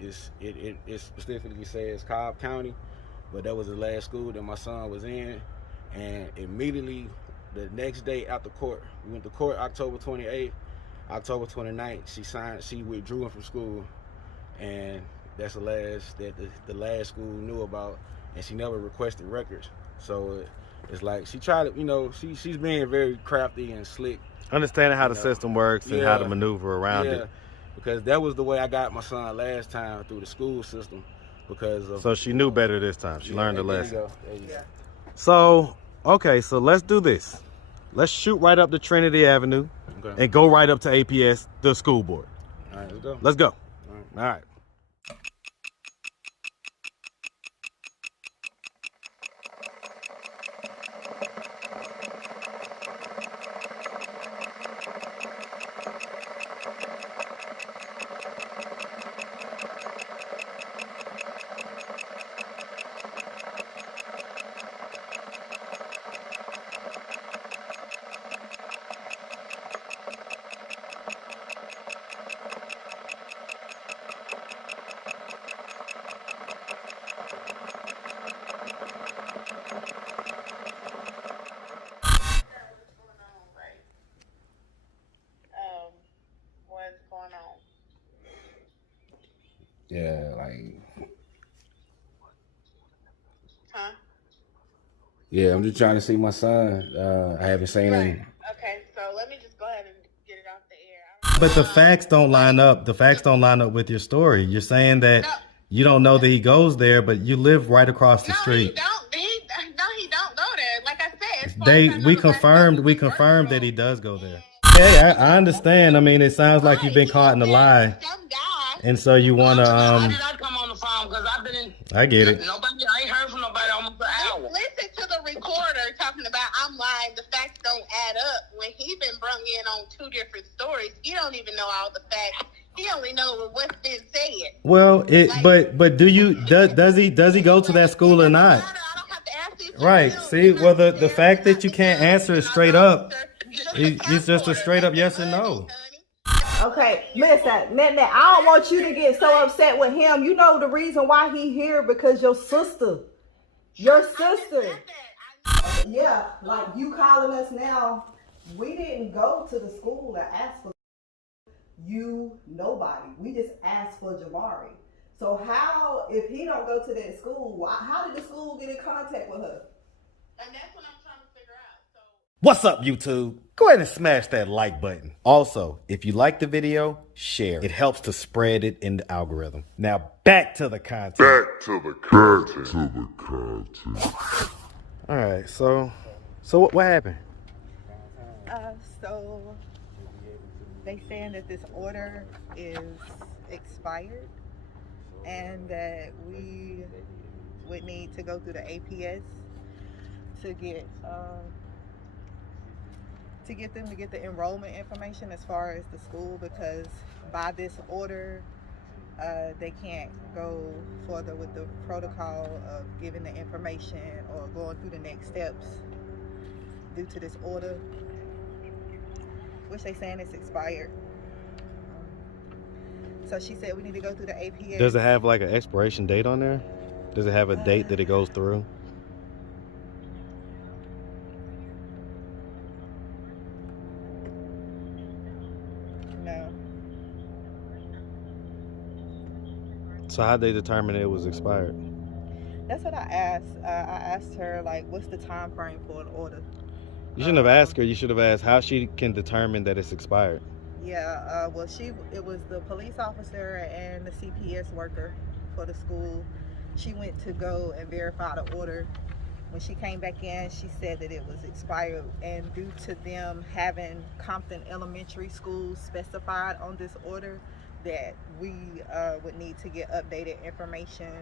it specifically says Cobb County, but that was the last school that my son was in. And immediately the next day after court, we went to court October 28th. October 29th, she withdrew him from school, and that's the last school knew about, and she never requested records. So it's like she tried to, she's being very crafty and slick. Understanding how the system works and how to maneuver around it. Because that was the way I got my son last time, through the school system. So she knew better this time. She learned a lesson. There you go. So, okay, so let's do this. Let's shoot right up to Trinity Avenue and go right up to APS, the school board. All right, let's go. Let's go. All right. Yeah, like. Huh? Yeah, I'm just trying to see my son. I haven't seen him. Okay, so let me just go ahead and get it off the air. But the facts don't line up. The facts don't line up with your story. You're saying that you don't know that he goes there, but you live right across the street. He don't go there. Like I said, we confirmed that he does go there. Okay, I understand. I mean, it sounds like you've been caught in a lie. And so you want to, Why did I come on the phone? Because I've been in. I get it. I ain't heard from nobody almost an hour. Listen to the recorder talking about I'm lying. The facts don't add up. When he been brung in on 2 different stories, he don't even know all the facts. He only knows what's been said. Well, but does he go to that school or not? I don't have to ask you. Right. See, well, the fact that you can't answer it straight up, it's just a straight up yes or no. Okay, listen, I don't want you to get so upset with him. You know the reason why he here, because your sister. Yeah, like you calling us now. We didn't go to the school and ask for nobody. We just asked for Jamari. So how, if he don't go to that school, how did the school get in contact with her? And that's what I'm trying to figure out. So. What's up, YouTube? Go ahead and smash that like button. Also, if you like the video, share. It helps to spread it in the algorithm. Now, back to the content. All right, so what happened? So they saying that this order is expired and that we would need to go through the APS to get them to get the enrollment information as far as the school, because by this order they can't go further with the protocol of giving the information or going through the next steps due to this order, which they saying it's expired. So she said we need to go through the APS. Does it have like an expiration date on there? Does it have a date that it goes through? No. So how'd they determine it was expired? That's what I asked. I asked her, like, what's the time frame for an order? You shouldn't have asked her. You should have asked how she can determine that it's expired. Yeah, well, it was the police officer and the CPS worker for the school. She went to go and verify the order. When she came back in, she said that it was expired, and due to them having Compton Elementary School specified on this order, that we would need to get updated information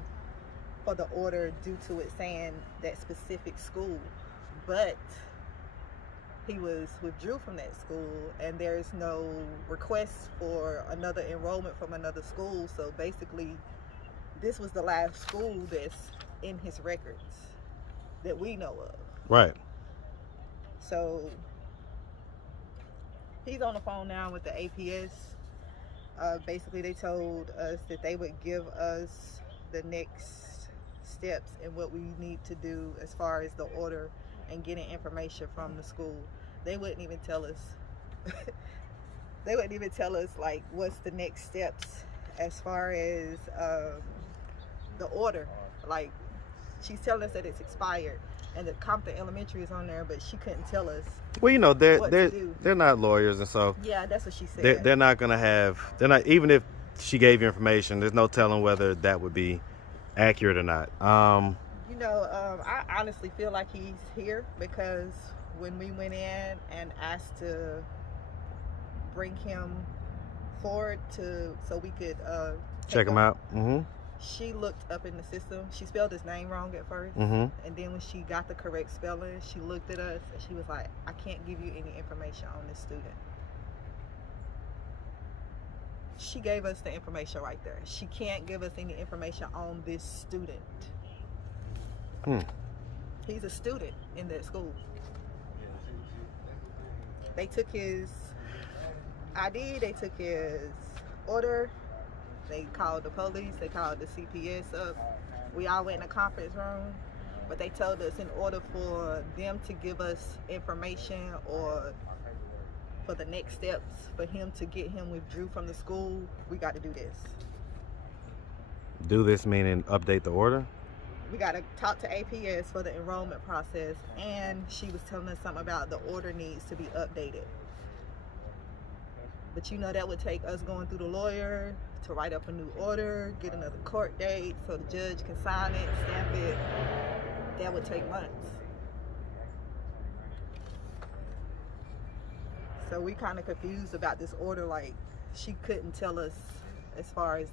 for the order due to it saying that specific school. But he was withdrew from that school, and there's no request for another enrollment from another school. So basically, this was the last school that's in his records that we know of. Right. So he's on the phone now with the APS. Basically, they told us that they would give us the next steps and what we need to do as far as the order and getting information from the school. They wouldn't even tell us. They wouldn't even tell us like what's the next steps as far as the order. Like, she's telling us that it's expired and that Compton Elementary is on there, but she couldn't tell us. Well, you know, what to do. they're not lawyers, and so Yeah, that's what she said. they're not gonna have. They're not, even if she gave you information, there's no telling whether that would be accurate or not. You know, I honestly feel like he's here because when we went in and asked to bring him forward so we could Check him out. she looked up in the system. She spelled his name wrong at first, Mhm. and then when she got the correct spelling, she looked at us and she was like, I can't give you any information on this student. She gave us the information right there. She can't give us any information on this student. He's a student in that school. They took his ID, they took his order, they called the police, they called the CPS up. We all went in a conference room, but they told us in order for them to give us information or for the next steps for him to get him withdrew from the school, we got to do this. Do this meaning update the order? We got to talk to APS for the enrollment process, and she was telling us something about the order needs to be updated. But you know, that would take us going through the lawyer to write up a new order, get another court date so the judge can sign it, stamp it. That would take months. So we kind of confused about this order. Like, she couldn't tell us as far as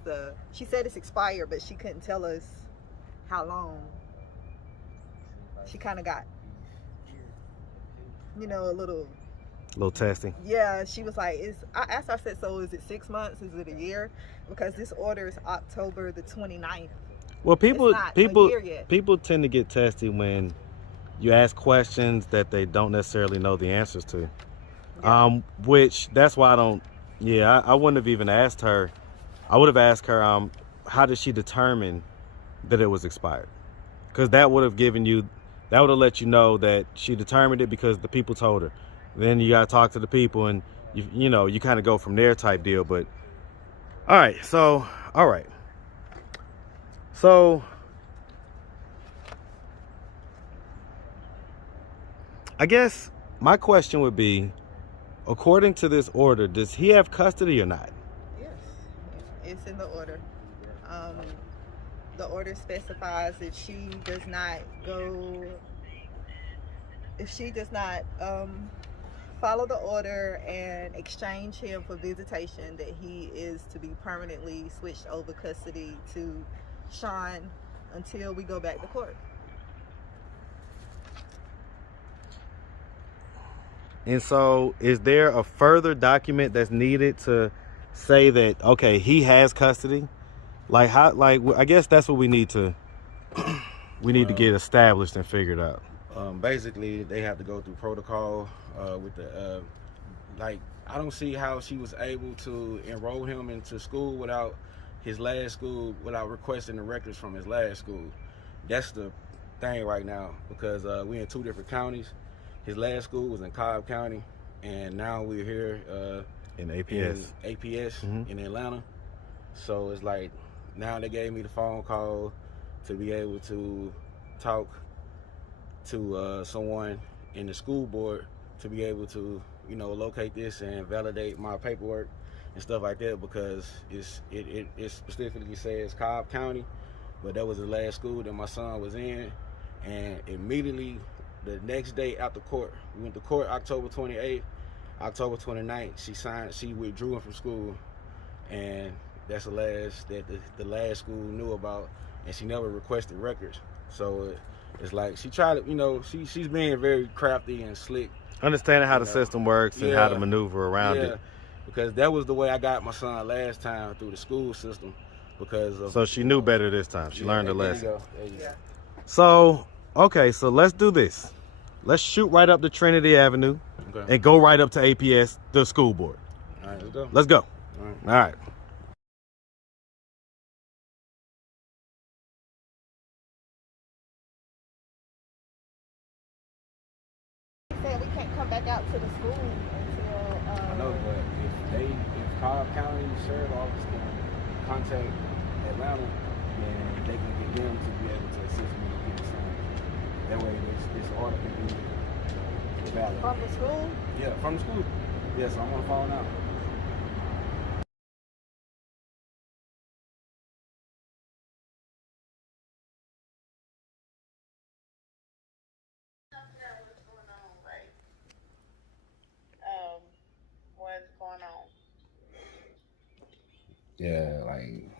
she said it's expired, but she couldn't tell us how long. She kind of got, you know, a little testing. Yeah, she was like, I asked her, I said, so is it 6 months? Is it a year? Because this order is October the 29th. Well, people a year yet. people tend to get testy when you ask questions that they don't necessarily know the answers to. Yeah. Which that's why I wouldn't have even asked her. I would have asked her, how did she determine that it was expired? Because that would have let you know that she determined it because the people told her. Then you gotta talk to the people, and you know, you kind of go from there type deal. But all right, so I guess my question would be, according to this order, does he have custody or not? Yes, it's in the order. The order specifies if she does not follow the order and exchange him for visitation, that he is to be permanently switched over custody to Sean until we go back to court. And so is there a further document that's needed to say that, okay, he has custody? Like, how, like, I guess that's what we need to get established and figured out. Basically, they have to go through protocol with the, like, I don't see how she was able to enroll him into school without his last school, without requesting the records from his last school. That's the thing right now, because we're in 2 different counties. His last school was in Cobb County, and now we're here in APS in Atlanta. So it's like, now they gave me the phone call to be able to talk to someone in the school board to be able to, you know, locate this and validate my paperwork and stuff like that, because it specifically says Cobb County, but that was the last school that my son was in. And immediately the next day after court, we went to court October 28th, October 29th, she withdrew him from school, and that's the last that the last school knew about, and she never requested records. So it's like she tried to, you know, she's being very crafty and slick. Understanding how the system works and how to maneuver around it. Because that was the way I got my son last time, through the school system. Because of, so she knew better this time. She learned a lesson. There you go. So, okay, so let's do this. Let's shoot right up to Trinity Avenue and go right up to APS, the school board. All right, let's go. Let's go. All All right. He said we can't come back out to the school until. I know, but if Cobb County Sheriff Office can contact Atlanta, then they can get them to be able to assist me to get it signed. That way, this order can be valid. From the school? Yeah, from the school. Yes, I'm on the phone now. What's going on? Yeah, like.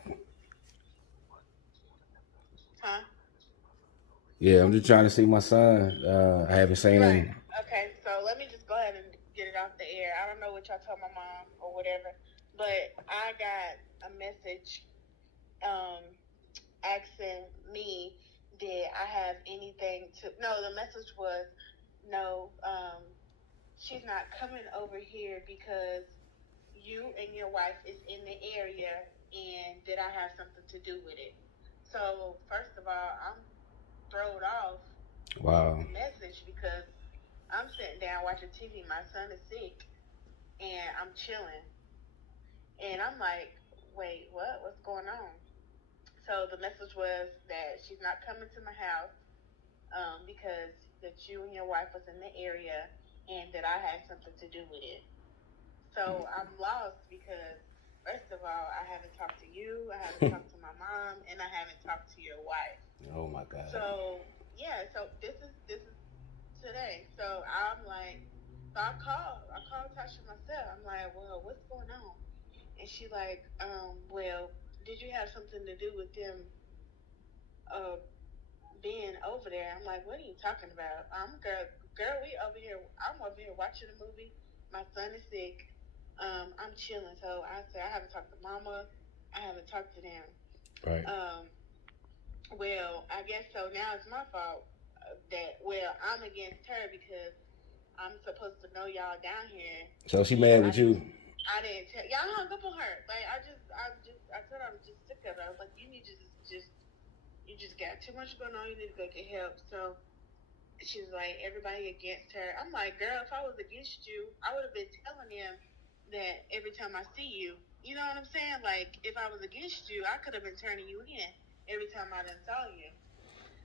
Huh? Yeah, I'm just trying to see my son. I haven't seen him. Okay, so let me just go ahead and get it off the air. I don't know what y'all told my mom or whatever, but I got a message asking me, did I have anything to... No, the message was, no, she's not coming over here because you and your wife is in the area, and did I have something to do with it? So, first of all, I'm thrown off Wow. the message because I'm sitting down watching TV. My son is sick, and I'm chilling. And I'm like, wait, what? What's going on? So the message was that she's not coming to my house because that you and your wife was in the area and that I had something to do with it. So I'm lost because, first of all, I haven't talked to you, I haven't talked to my mom, and I haven't talked to your wife. Oh my God. So yeah, so this is today. So I'm like, so I called Tasha myself. I'm like, well, what's going on? And she like, well, did you have something to do with them being over there? I'm like, what are you talking about? Girl, I'm over here watching a movie. My son is sick. I'm chilling. So I said, I haven't talked to mama. I haven't talked to them. Right. Well, I guess so. Now it's my fault well, I'm against her because I'm supposed to know y'all down here. So she mad with you? I didn't tell y'all. Hung up on her. Like I told her I was just sick of it. I was like, you need to you just got too much going on. You need to go get help. So she's like, everybody against her. I'm like, girl, if I was against you, I would have been telling them that every time I see you. You know what I'm saying? Like if I was against you, I could have been turning you in every time I done saw you.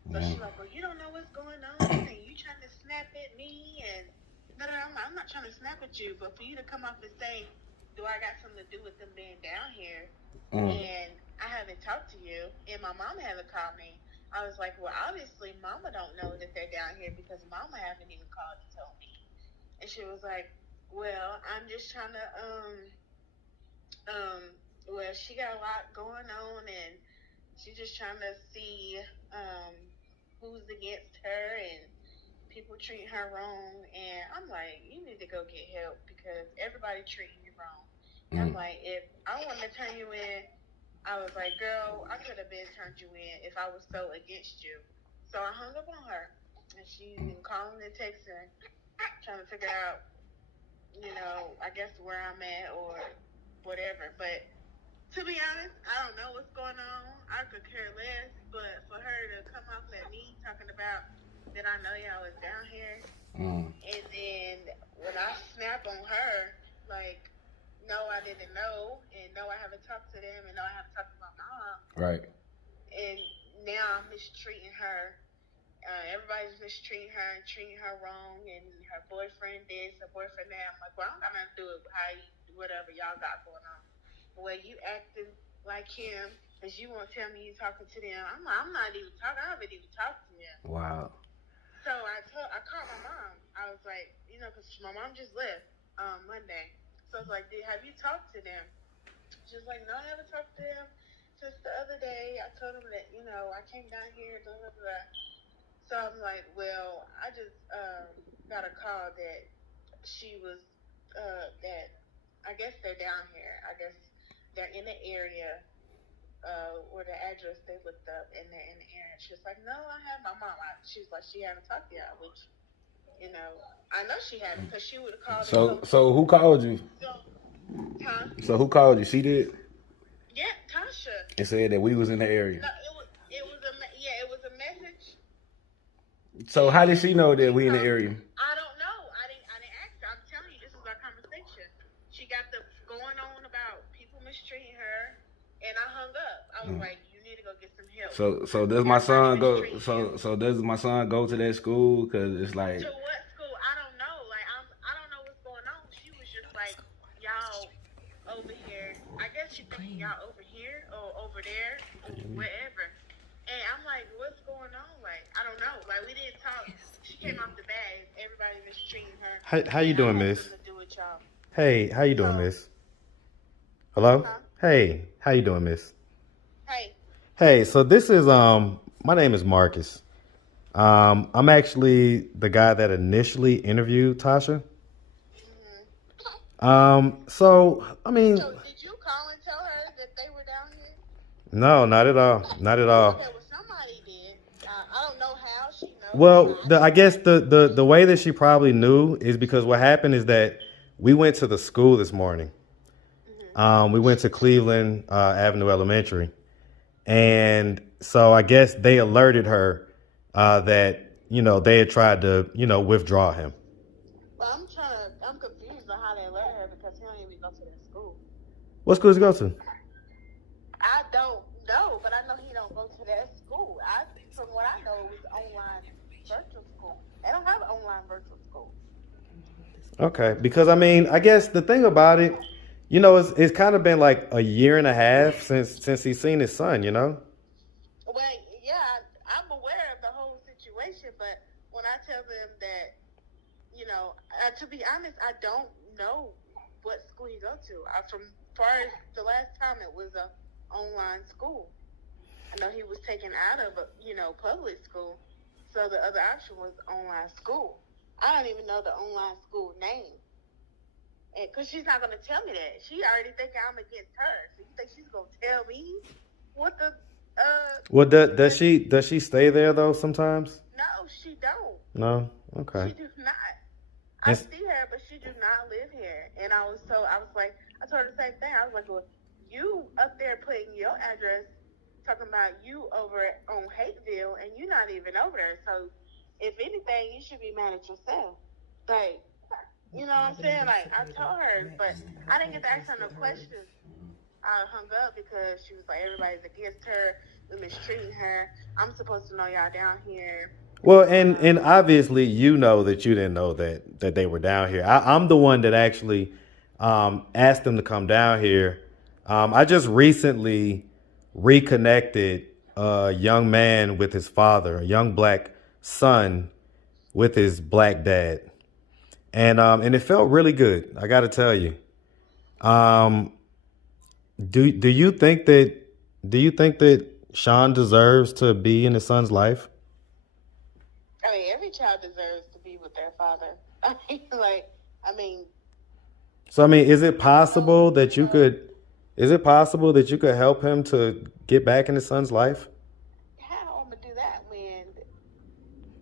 So she's like, well, you don't know what's going on, and you trying to snap at me, and I'm not trying to snap at you, but for you to come off and say, do I got something to do with them being down here, and I haven't talked to you, and my mama hasn't called me. I was like, well, obviously, mama don't know that they're down here because mama haven't even called and told me. And she was like, well, I'm just trying to, well, she got a lot going on, and she's just trying to see who's against her and people treating her wrong. And I'm like, you need to go get help because everybody treating you wrong. And I'm like, if I wanted to turn you in, I was like, girl, I could have been turned you in if I was so against you. So I hung up on her, and she's been calling and texting, trying to figure out, I guess where I'm at or whatever. But to be honest, I don't know what's going on. I could care less. But for her to come off at me talking about that I know y'all was down here, and then when I snap on her, like, no, I didn't know, and no, I haven't talked to them, and no, I haven't talked to my mom. Right. And now I'm mistreating her. Everybody's mistreating her and treating her wrong, and her boyfriend this, her boyfriend that. I'm like, well, I don't got nothing to do with whatever y'all got going on. Well, you acting like him because you won't tell me you talking to them. I'm not even talking. I haven't even talked to them. Wow. So I called my mom. I was like, because my mom just left Monday. So I was like, have you talked to them? She was like, no, I haven't talked to them since the other day. I told them that, I came down here, blah, blah, blah. So I'm like, well, I just got a call that she was, that I guess they're down here. I guess they're in the area where the address they looked up, and they're in the area. She was like, no, I have my mom. She was like, she haven't talked to y'all, which, I know she haven't because she would have called. So who called you? Huh? So who called you? She did? Yeah, Tasha. And said that we was in the area. No, it was a message. So how did she know that we in the Huh? area? I don't know. I didn't ask her. I'm telling you, this is our conversation. She got the going on about people mistreating her, and I hung up. I was like, you need to go get some help. So does my son go? So does my son go to that school? Cause it's like. To what school? I don't know. Like I don't know what's going on. She was just like, y'all over here. I guess she thinking y'all over here or over there or wherever. And I'm like, what's going on? Like I don't know. Like we didn't talk. She came off the bag. Everybody mistreating her. How you doing, miss? To do with y'all. Hey, how you doing, miss? Hello? Huh? Hey, how you doing, miss? Hey. Hey, so this is my name is Marcus. I'm actually the guy that initially interviewed Tasha. So I mean, So did you call and tell her that they were down here? no, not at all. Not at all. Okay, well somebody did. I don't know how she knows. Well, I guess the way that she probably knew is because what happened is that we went to the school this morning. We went to Cleveland Avenue Elementary. And so I guess they alerted her that, they had tried to, withdraw him. Well, I'm confused on how they alert her because he don't even go to that school. What school does he go to? I don't know, but I know he don't go to that school. From what I know, it was online virtual school. They don't have an online virtual school. Okay, because I guess the thing about it, it's kind of been like a year and a half since he's seen his son, Well, yeah, I'm aware of the whole situation, but when I tell them that, to be honest, I don't know what school he go to. From far as the last time it was a online school. I know he was taken out of public school, so the other option was online school. I don't even know the online school name. Because she's not going to tell me that. She already thinking I'm against her. So you think she's going to tell me what the... Well, does she stay there, though, sometimes? No, she don't. No? Okay. She does not. I see her, but she do not live here. And I was like, I told her the same thing. I was like, well, you up there putting your address, talking about you over on Hateville, and you're not even over there. So, if anything, you should be mad at yourself. Like... You know what I'm saying? Like, I told her, but I didn't get to ask her no questions. I hung up because she was like, everybody's against her. We're mistreating her. I'm supposed to know y'all down here. Well, and obviously, you know that you didn't know that they were down here. I'm the one that actually asked them to come down here. I just recently reconnected a young man with his father, a young black son with his black dad. And it felt really good. I got to tell you. Do you think that Sean deserves to be in his son's life? I mean, every child deserves to be with their father. So is it possible that you could? Is it possible that you could help him to get back in his son's life? How I'm gonna do that when?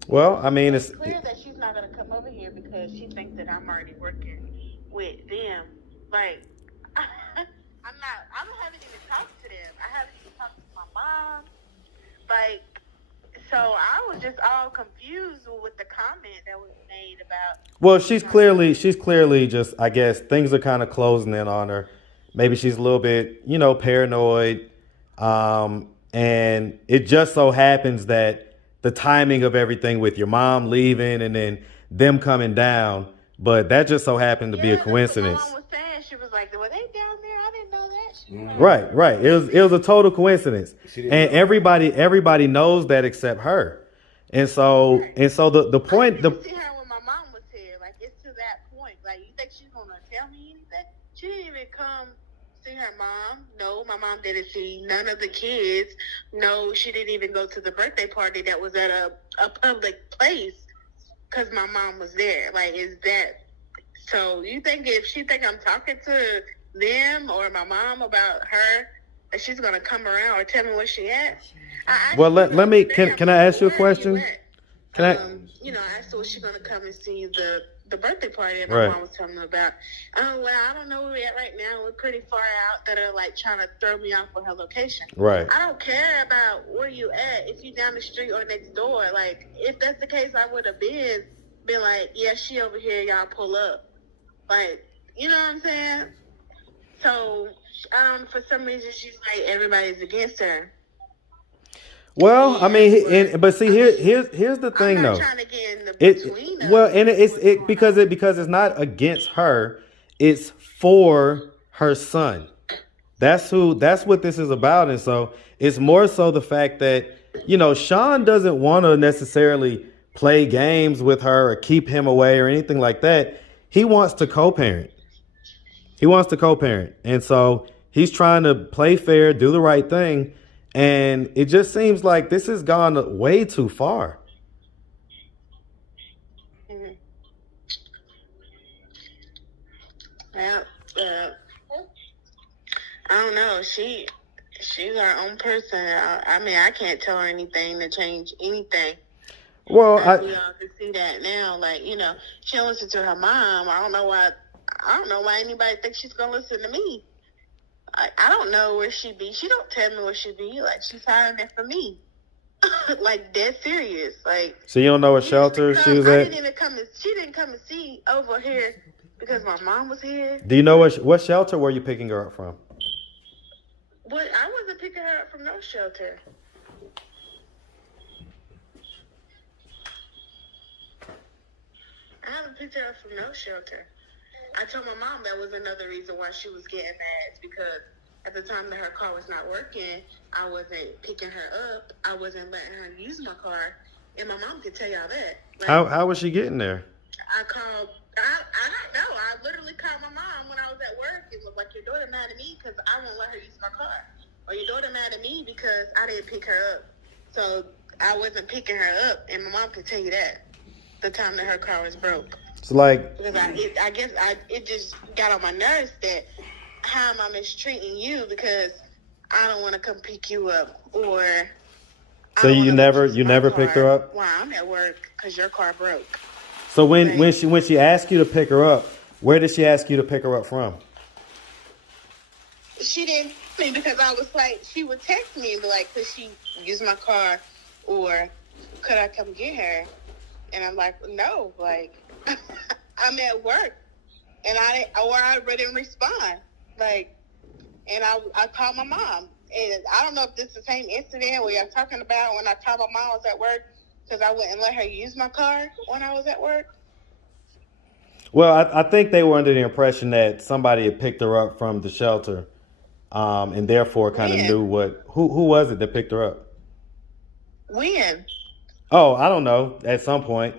Well, it's clear that she's not gonna come over here because she thinks that I'm already working with them. Like, I'm not. I haven't even talked to them. I haven't even talked to my mom. Like, so I was just all confused with the comment that was made about. Well, she's clearly just. I guess things are kind of closing in on her. Maybe she's a little bit, paranoid. And it just so happens that the timing of everything with your mom leaving and then them coming down, but that just so happened to be a coincidence. That's what my mom was saying. She was like, were they down there? I didn't know that. Right. It was a total coincidence. And everybody knows that except her. And so the point. I didn't see her when my mom was here. Like, it's to that point. Like, you think she's going to tell me anything? She didn't even come see her mom. No, my mom didn't see none of the kids. No, she didn't even go to the birthday party that was at a public place because my mom was there. Like, is that so? You think if she think I'm talking to them or my mom about her, that she's gonna come around or tell me where she at? Well, can I ask you a question? I asked her, was she gonna come and see the birthday party that my Right. mom was telling me about. Oh, well, I don't know where we're at right now. We're pretty far out that are like trying to throw me off with her location. Right. I don't care about where you at, if you down the street or next door. Like, if that's the case, I would have been like, yeah, she over here, y'all pull up. Like, you know what I'm saying? So, for some reason, she's like, everybody's against her. Well, I mean, but see, here's the thing, I'm not though. trying to get in the between us. Well, and it's because it's not against her, it's for her son. That's what this is about, and so it's more so the fact that, you know, Sean doesn't want to necessarily play games with her or keep him away or anything like that. He wants to co-parent. And so he's trying to play fair, do the right thing. And it just seems like this has gone way too far. Mm-hmm. Yeah, I don't know. She's her own person. I mean, I can't tell her anything to change anything. Well, we all can see that now. Like, you know, she don't listen to her mom. I don't know why anybody thinks she's gonna listen to me. I don't know where she be. She don't tell me where she be. Like, she's hiding it from me. Like, dead serious. Like, so you don't know what shelter she was at? She didn't come and see over here because my mom was here. Do you know what shelter were you picking her up from? But I wasn't picking her up from no shelter. I haven't picked her up from no shelter. I told my mom that was another reason why she was getting mad, because at the time that her car was not working, I wasn't picking her up. I wasn't letting her use my car, and my mom could tell y'all that. Like, How was she getting there? I don't know. I literally called my mom when I was at work and was like, your daughter mad at me because I won't let her use my car. Or your daughter mad at me because I didn't pick her up. So I wasn't picking her up, and my mom could tell you that the time that her car was broke. It's like, Because it just got on my nerves that how am I mistreating you because I don't want to come pick you up, or so you never picked her up? Wow, I'm at work because your car broke. So when she asked you to pick her up, where did she ask you to pick her up from? She didn't me because I was like, she would text me and be like, could she use my car, or could I come get her? And I'm like, no, like, I'm at work, and I didn't respond, like, and I called my mom, and I don't know if this is the same incident where y'all talking about when I told my mom I was at work because I wouldn't let her use my car when I was at work. Well, I think they were under the impression that somebody had picked her up from the shelter, and therefore kind of knew who was it that picked her up? When? Oh, I don't know. At some point,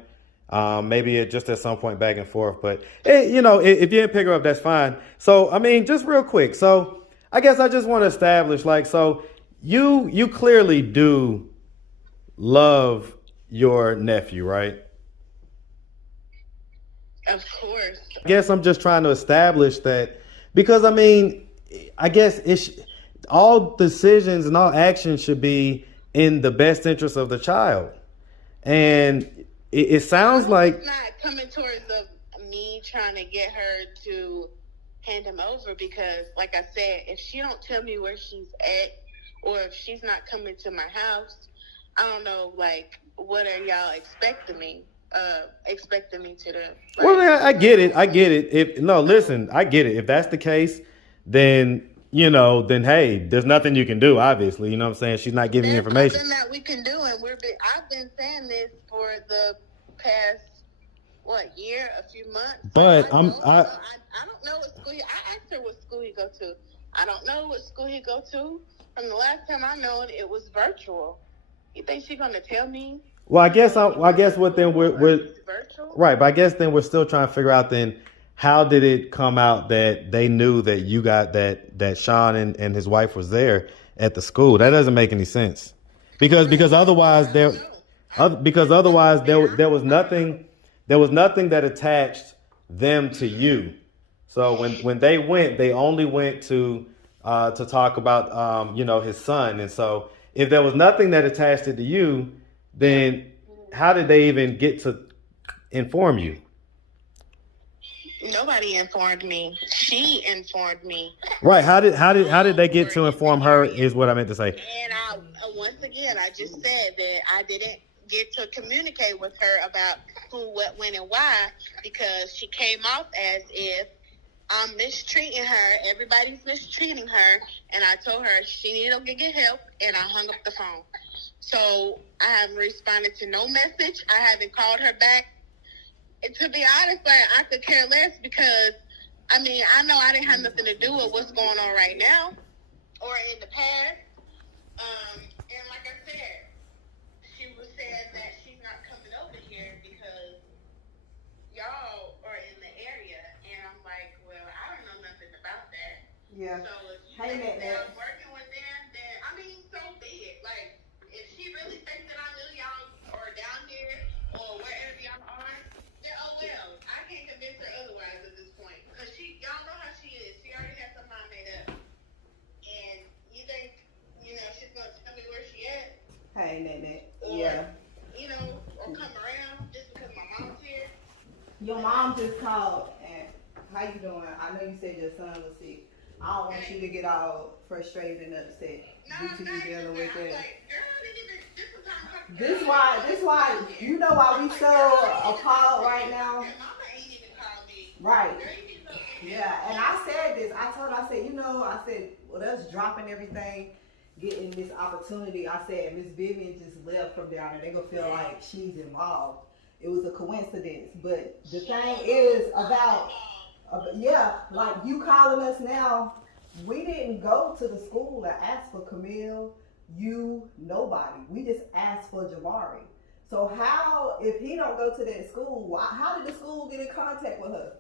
maybe just at some point back and forth. But you know, if you didn't pick her up, that's fine. So I mean, just real quick. So I guess I just want to establish, like, so you clearly do love your nephew, right? Of course. I guess I'm just trying to establish that, because I mean, I guess all decisions and all actions should be in the best interest of the child. And it sounds like it's not coming towards me trying to get her to hand him over, because like I said, if she don't tell me where she's at, or if she's not coming to my house, I don't know, like, what are y'all expecting me to do? Like, well, I get it. I get it. Listen, I get it. If that's the case, then, you know, then hey, there's nothing you can do, obviously. You know what I'm saying? She's not giving you information. There's nothing that we can do, and I've been saying this for the past year, a few months. But I don't know what school I asked her what school he go to. I don't know what school he go to. From the last time I know it was virtual. You think she's gonna tell me? Well, I guess what then we're virtual? Right, but I guess then we're still trying to figure out then, how did it come out that they knew that you got that Sean and his wife was there at the school? That doesn't make any sense. Because otherwise there was nothing that attached them to you. So when they went, they only went to talk about his son. And so if there was nothing that attached it to you, then how did they even get to inform you? Nobody informed me. She informed me. Right. How did they get to inform her is what I meant to say. And once again, I just said that I didn't get to communicate with her about who, what, when, and why, because she came off as if I'm mistreating her. Everybody's mistreating her. And I told her she needed to get help, and I hung up the phone. So I haven't responded to no message. I haven't called her back. And to be honest, I could care less because, I mean, I know I didn't have nothing to do with what's going on right now or in the past. And like I said, she was saying that she's not coming over here because y'all are in the area. And I'm like, well, I don't know nothing about that. Yeah. So if you think that I'm working with them, then, I mean, so be it. Like, if she really thinks that I knew y'all are down here or wherever y'all are, then oh well. I can't convince her otherwise at this point. Because y'all know how she is. She already has her mind made up. And you think, she's going to tell me where she at? Hey, Nene. Or, or come around just because my mom's here? Your mom just called, and how you doing? I know you said your son was sick. I don't want you to get all frustrated and upset due to you dealing with it. Like, girl, This why you know why we so appalled right now. Mama ain't even called me. Right. Yeah, and I said this. I told her, I said, with us dropping everything, getting this opportunity, I said, Miss Vivian just left from down there. They gonna feel like she's involved. It was a coincidence, but the thing is about, like you calling us now, we didn't go to the school and ask for Camille, nobody. We just asked for Jamari. So how, if he don't go to that school, how did the school get in contact with her?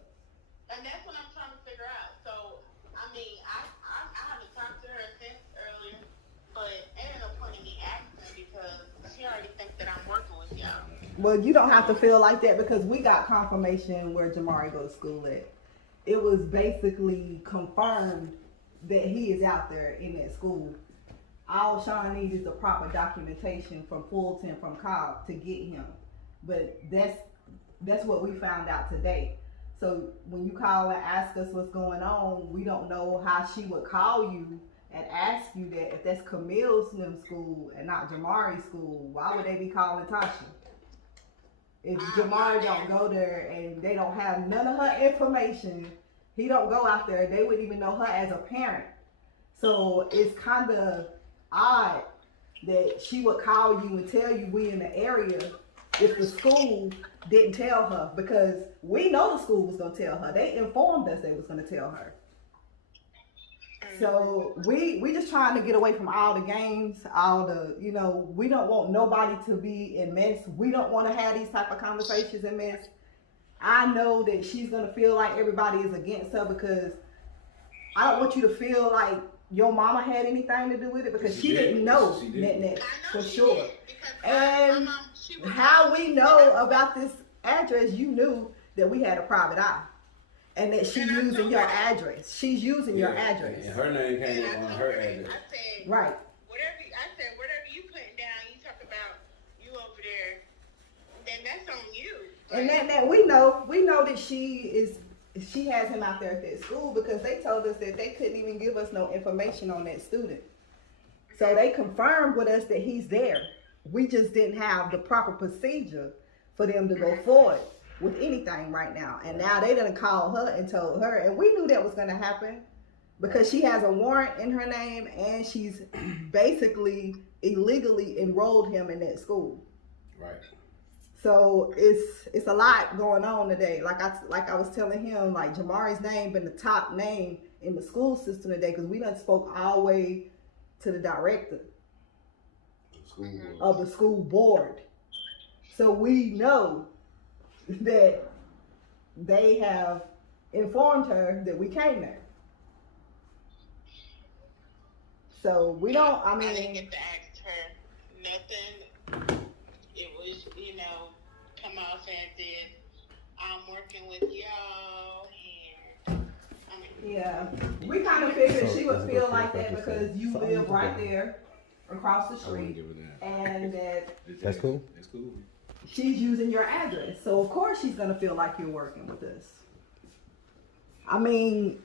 And that's what I'm trying to figure out. So, I mean, I haven't talked to her since earlier, but it ain't no point in me asking her because she already thinks that I'm working with y'all. Well, you don't have to feel like that because we got confirmation where Jamari goes to school at. It was basically confirmed that he is out there in that school. All Sean needs is the proper documentation from Fulton, from Cobb to get him. But that's what we found out today. So when you call and ask us what's going on, we don't know how she would call you and ask you that if that's Camille's school and not Jamari's school. Why would they be calling Tasha? If Jamari don't go there and they don't have none of her information, he don't go out there, they wouldn't even know her as a parent. So it's kind of odd that she would call you and tell you we in the area if the school didn't tell her, because we know the school was going to tell her. They informed us they was going to tell her. So we just trying to get away from all the games, all the, we don't want nobody to be in mess. We don't want to have these type of conversations in mess. I know that she's going to feel like everybody is against her because I don't want you to feel like your mama had anything to do with it because she didn't know that for sure. And how we know about this address, you knew that we had a private eye. And that she's using your address. She's using your address. And her name came up on her address. I said, right. Whatever you putting down, you talk about you over there, then that's on you. And that we know that she has him out there at that school because they told us that they couldn't even give us no information on that student. So they confirmed with us that he's there. We just didn't have the proper procedure for them to go forward with anything right now. And now they done called her and told her, and we knew that was going to happen because she has a warrant in her name and she's basically illegally enrolled him in that school. Right. So it's a lot going on today. Like I was telling him, like Jamari's name been the top name in the school system today because we done spoke all the way to the director of the school board. So we know that they have informed her that we came there. So we don't, I didn't get to ask her nothing. It was, come off as if I'm working with y'all and yeah. We kind of figured she would feel like that because you live right there across the street and that's cool. That's cool. She's using your address. So of course she's gonna feel like you're working with us. I mean,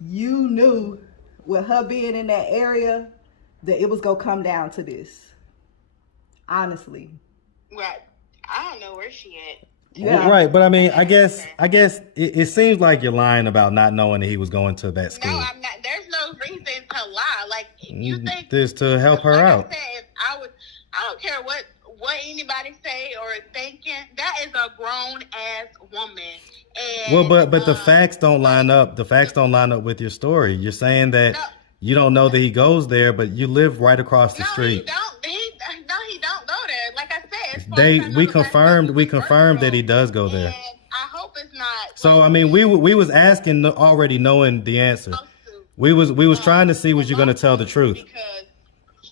you knew with her being in that area that it was gonna come down to this. Honestly. Well, I don't know where she at. Yeah. Right, but I mean, I guess it seems like you're lying about not knowing that he was going to that school. No, I'm not. There's no reason to lie. Like, you think this to help her out. I said, if I don't care what anybody say or thinking. That is a grown ass woman. And, well, but the facts don't line up. The facts don't line up with your story. You're saying that you don't know that he goes there, but you live right across the street. He don't go there. Like I said, we confirmed that he does go there. And I hope it's not. So I mean, we was asking already knowing the answer. We was trying to see was you gonna tell the truth. Because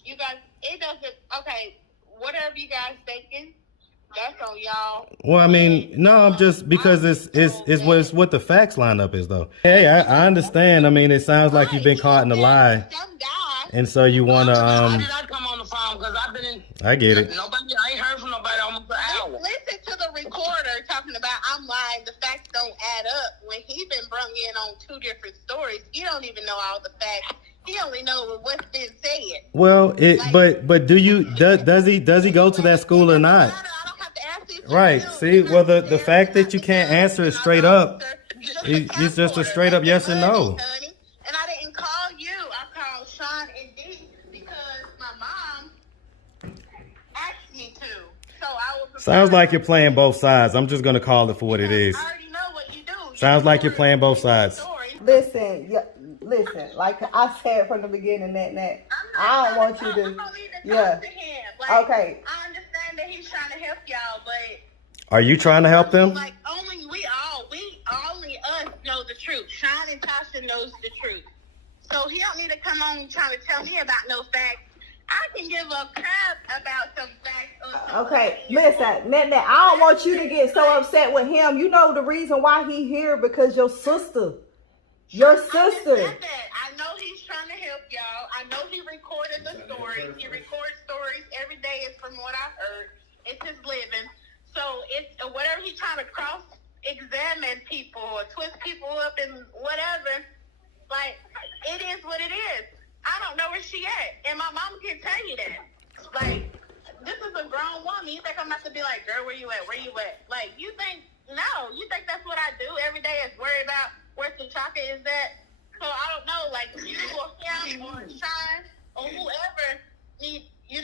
you guys, it doesn't. Okay, whatever you guys thinking, that's on y'all. Well, I mean, no, I'm just because it's what the facts line up is though. Hey, I understand. I mean, it sounds like you've been caught in a lie, and so you wanna How did I come on the phone? Because I've been in. I get it. I ain't heard from nobody almost an hour. Listen to the recorder talking about I'm lying. The facts don't add up. When he been brung in on two different stories, he don't even know all the facts. He only know what's been said. Well, but does he go to that school or not? I don't have to ask these Right. questions. See, well, the fact that you can't answer it straight up, it's just a straight up yes or no. Honey. And I didn't call you. I called Sean and Dee because my mom asked me to. So I was. Sounds like you're playing both sides. I'm just gonna call it for what it is. I already know what you do. Sounds like you're playing both sides. Listen, like I said from the beginning, that I don't want you to. To him. Like, Okay. I understand that he's trying to help y'all, but Are you trying to help them? like only us know the truth. Sean and Tasha knows the truth. So he don't need to come on trying to tell me about no facts. I can give a crap about some facts. Or Okay, listen, Net, I don't want you to get so upset with him. You know the reason why he here because your sister. Your sister. I know he's trying to help y'all. I know he recorded the stories. He records stories every day. Is from what I heard. It's his living. So it's whatever he's trying to cross-examine people or twist people up and whatever. Like, it is what it is. I don't know where she at. And my mom can tell you that. Like, this is a grown woman. You think I'm about to be like, girl, where you at? Where you at? Like, you think that's what I do every day is worry about where the chocolate is at. So I don't know, like, you or him or Sean or whoever need, to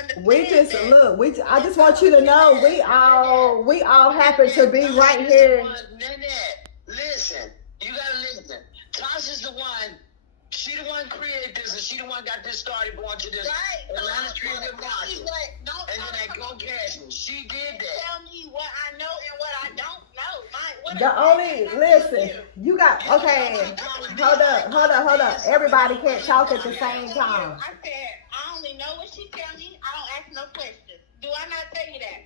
understand. I just want you to know we all happen to be right here. Listen, you gotta listen. Tasha's the one. She the one created this, and she the one got this started going to this Atlanta Street with Marshall. And then that go cashing. She did that. Tell me what I know and what I don't know. You got, okay, hold up. Everybody can't talk at the same time. I said, I only know what she tell me. I don't ask no questions. Do I not tell you that?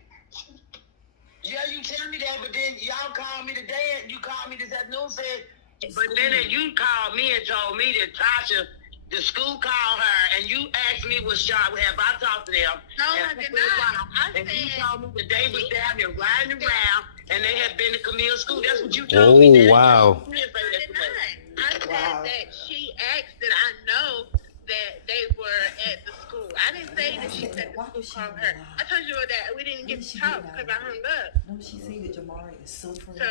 Yeah, you tell me that, but then y'all called me today, and you called me this afternoon, said, but then you called me and told me that Tasha, the school called her, and you asked me what shot have I talked to them. No, I did not. And you told me that they was down there riding around, and they had been to Camille school. That's what you told me. Oh, wow. I did not. I said that she asked that I know that they were at the school. I didn't say that she said the school called her. I told you that we didn't get to talk because I hung up. No, she said that Jamari is suffering. So